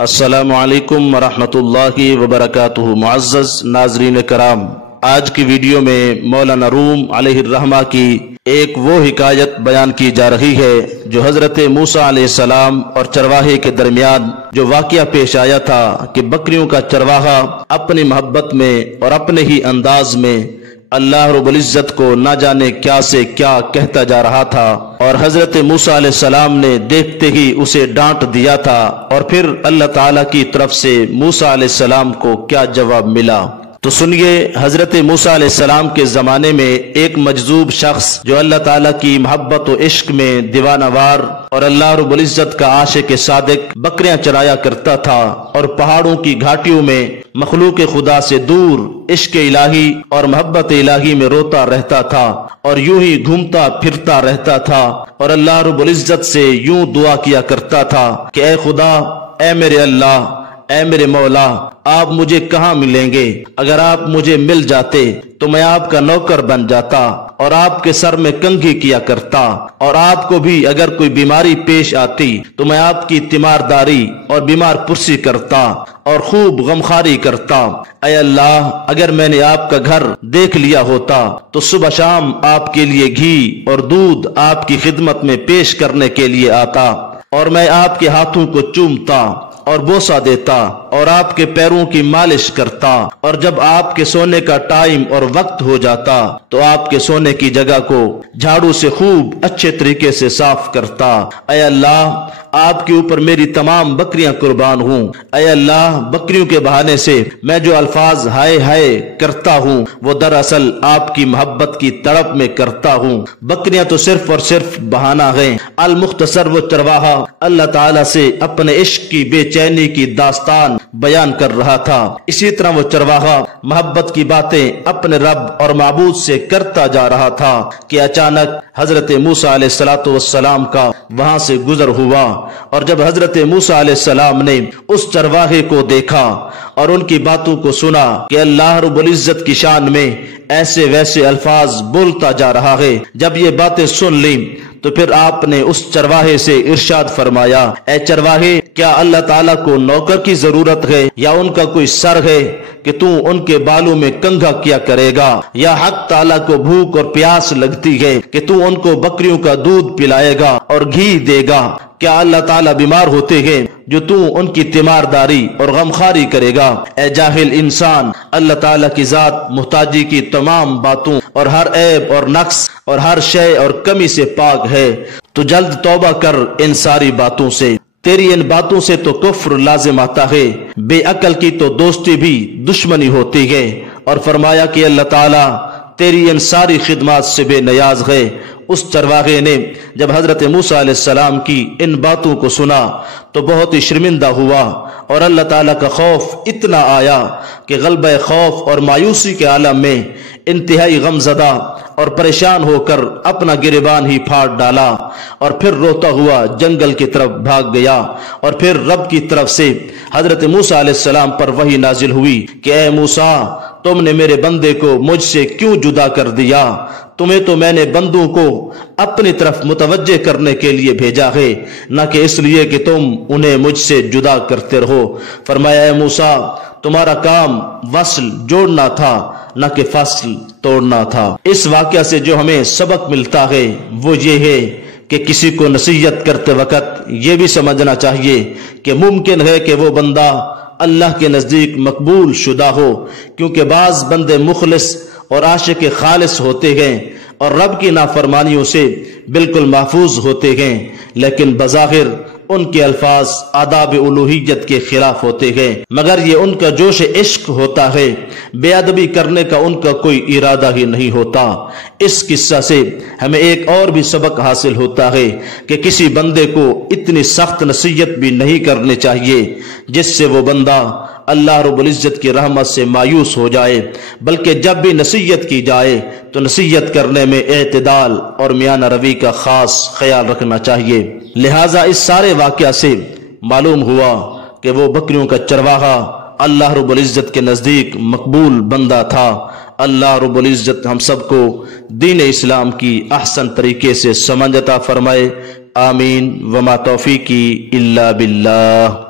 السلام علیکم ورحمۃ اللہ وبرکاتہ۔ معزز ناظرین کرام، آج کی ویڈیو میں مولانا روم علیہ الرحمہ کی ایک وہ حکایت بیان کی جا رہی ہے جو حضرت موسیٰ علیہ السلام اور چرواہے کے درمیان جو واقعہ پیش آیا تھا کہ بکریوں کا چرواہا اپنی محبت میں اور اپنے ہی انداز میں اللہ رب العزت کو نہ جانے کیا سے کیا کہتا جا رہا تھا، اور حضرت موسیٰ علیہ السلام نے دیکھتے ہی اسے ڈانٹ دیا تھا، اور پھر اللہ تعالیٰ کی طرف سے موسیٰ علیہ السلام کو کیا جواب ملا۔ تو سنیے، حضرت موسیٰ علیہ السلام کے زمانے میں ایک مجذوب شخص جو اللہ تعالیٰ کی محبت و عشق میں دیوانہ وار اور اللہ رب العزت کا عاشق صادق بکریاں چرایا کرتا تھا، اور پہاڑوں کی گھاٹیوں میں مخلوق خدا سے دور عشق الہی اور محبت الہی میں روتا رہتا تھا، اور یوں ہی گھومتا پھرتا رہتا تھا، اور اللہ رب العزت سے یوں دعا کیا کرتا تھا کہ اے خدا، اے میرے اللہ، اے میرے مولا، آپ مجھے کہاں ملیں گے؟ اگر آپ مجھے مل جاتے تو میں آپ کا نوکر بن جاتا اور آپ کے سر میں کنگھی کیا کرتا، اور آپ کو بھی اگر کوئی بیماری پیش آتی تو میں آپ کی تیمارداری اور بیمار پرسی کرتا اور خوب غمخواری کرتا۔ اے اللہ، اگر میں نے آپ کا گھر دیکھ لیا ہوتا تو صبح شام آپ کے لیے گھی اور دودھ آپ کی خدمت میں پیش کرنے کے لیے آتا، اور میں آپ کے ہاتھوں کو چومتا اور بوسہ دیتا اور آپ کے پیروں کی مالش کرتا، اور جب آپ کے سونے کا ٹائم اور وقت ہو جاتا تو آپ کے سونے کی جگہ کو جھاڑو سے خوب اچھے طریقے سے صاف کرتا۔ اے اللہ، آپ کے اوپر میری تمام بکریاں قربان ہوں۔ اے اللہ، بکریوں کے بہانے سے میں جو الفاظ ہائے ہائے کرتا ہوں وہ دراصل آپ کی محبت کی تڑپ میں کرتا ہوں۔ بکریاں تو صرف اور صرف بہانہ ہیں۔ المختصر وہ چرواہا اللہ تعالیٰ سے اپنے عشق کی بے چینی کی داستان بیان کر رہا تھا۔ اسی طرح وہ چرواہا محبت کی باتیں اپنے رب اور معبود سے کرتا جا رہا تھا کہ اچانک حضرت موسیٰ علیہ السلام کا وہاں سے گزر ہوا، اور جب حضرت موسیٰ علیہ السلام نے اس چرواہے کو دیکھا اور ان کی باتوں کو سنا کہ اللہ رب العزت کی شان میں ایسے ویسے الفاظ بولتا جا رہا ہے، جب یہ باتیں سن لیں تو پھر آپ نے اس چرواہے سے ارشاد فرمایا، اے چرواہے، کیا اللہ تعالیٰ کو نوکر کی ضرورت ہے یا ان کا کوئی سر ہے کہ تو ان کے بالوں میں کنگھا کیا کرے گا؟ یا حق تعالیٰ کو بھوک اور پیاس لگتی ہے کہ تو ان کو بکریوں کا دودھ پلائے گا اور گھی دے گا؟ کیا اللہ تعالیٰ بیمار ہوتے ہیں جو تو ان کی تیمارداری اور غمخواری کرے گا؟ اے جاہل انسان، اللہ تعالیٰ کی ذات محتاجی کی تمام باتوں اور ہر عیب اور نقص اور ہر شے اور کمی سے پاک ہے۔ تو جلد توبہ کر ان ساری باتوں سے، تیری ان باتوں سے تو کفر لازم آتا ہے، بے عقل کی تو دوستی بھی دشمنی ہوتی ہے۔ اور فرمایا کہ اللہ تعالیٰ تیری ان ساری خدمات سے بے نیاز ہے۔ اس چرواہے نے جب حضرت موسیٰ علیہ السلام کی ان باتوں کو سنا تو بہت ہی شرمندہ ہوا، اور اللہ تعالیٰ کا خوف اتنا آیا کہ غلبہ خوف اور مایوسی کے عالم میں انتہائی غمزدہ اور پریشان ہو کر اپنا گریبان ہی پھاڑ ڈالا، اور پھر روتا ہوا جنگل کی طرف بھاگ گیا۔ اور پھر رب کی طرف سے حضرت موسیٰ علیہ السلام پر وحی نازل ہوئی کہ اے موسیٰ، تم نے میرے بندے کو مجھ سے کیوں جدا کر دیا؟ تمہیں تو میں نے بندوں کو اپنی طرف متوجہ کرنے کے لیے بھیجا ہے، نہ کہ اس لیے کہ تم انہیں مجھ سے جدا کرتے رہو۔ فرمایا، اے موسیٰ، تمہارا کام وصل جوڑنا تھا نہ کہ فصل توڑنا تھا۔ اس واقعہ سے جو ہمیں سبق ملتا ہے وہ یہ ہے کہ کسی کو نصیحت کرتے وقت یہ بھی سمجھنا چاہیے کہ ممکن ہے کہ وہ بندہ اللہ کے نزدیک مقبول شدہ ہو، کیونکہ بعض بندے مخلص اور عاشق خالص ہوتے ہیں اور رب کی نافرمانیوں سے بالکل محفوظ ہوتے ہیں، لیکن بظاہر ان کے الفاظ آداب الوہیت کے خلاف ہوتے ہیں، مگر یہ ان کا جوش عشق ہوتا ہے، بے ادبی کرنے کا ان کا کوئی ارادہ ہی نہیں ہوتا۔ اس قصہ سے ہمیں ایک اور بھی سبق حاصل ہوتا ہے کہ کسی بندے کو اتنی سخت نصیحت بھی نہیں کرنی چاہیے جس سے وہ بندہ اللہ رب العزت کی رحمت سے مایوس ہو جائے، بلکہ جب بھی نصیحت کی جائے تو نصیحت کرنے میں اعتدال اور میانہ روی کا خاص خیال رکھنا چاہیے۔ لہٰذا اس سارے واقعہ سے معلوم ہوا کہ وہ بکریوں کا چرواہا اللہ رب العزت کے نزدیک مقبول بندہ تھا۔ اللہ رب العزت ہم سب کو دین اسلام کی احسن طریقے سے سمجھ عطا فرمائے۔ آمین۔ وما توفیقی الا باللہ۔